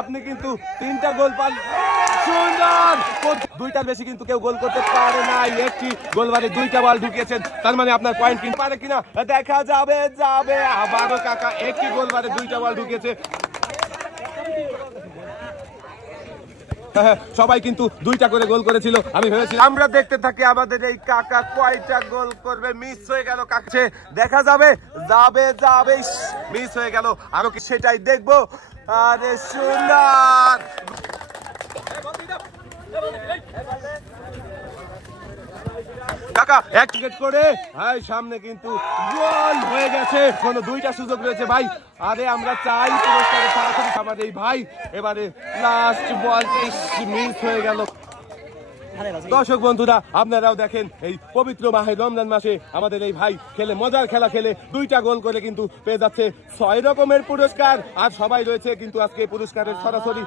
আপনি কিন্তু 3টা গোল পান, সুন্দর। 2টার বেশি কিন্তু কেউ গোল করতে পারে না। একটি গোল বারে 2টা বল ঢুকিয়েছেন, তার মানে আপনার পয়েন্ট কিনতে পারে কিনা দেখা যাবে। আবারও কাকা একটি গোল বারে 2টা বল ঢুকিয়েছে। সবাই কিন্তু 2টা করে গোল করেছিল। আমি ভেবেছিলাম আমরা দেখতে থাকি আমাদের এই কাকা কয়টা গোল করবে। মিস হয়ে গেল কাছে, দেখা যাবে। মিস হয়ে গেল, আরো কি সেটাই দেখবো। আরে সুন্দর, কাকা এক উইকেট করে ভাই সামনে কিন্তু গোল হয়ে গেছে। কোনো 2টা সুযোগ রয়েছে ভাই। আরে আমরা চাই পুরস্কারের সরাসরি আমাদের এই ভাই। এবারে লাস্ট বলটি মিস হয়ে গেল। দর্শক বন্ধুরা, আপনারাও দেখেন এই পবিত্র মাহে রমজান মাসে আমাদের এই ভাই খেলে, মজার খেলা খেলে 2টা গোল করে কিন্তু পেয়ে যাচ্ছে 6 রকমের পুরস্কার। আর সবাই রয়েছে কিন্তু আজকে পুরস্কারের সরাসরি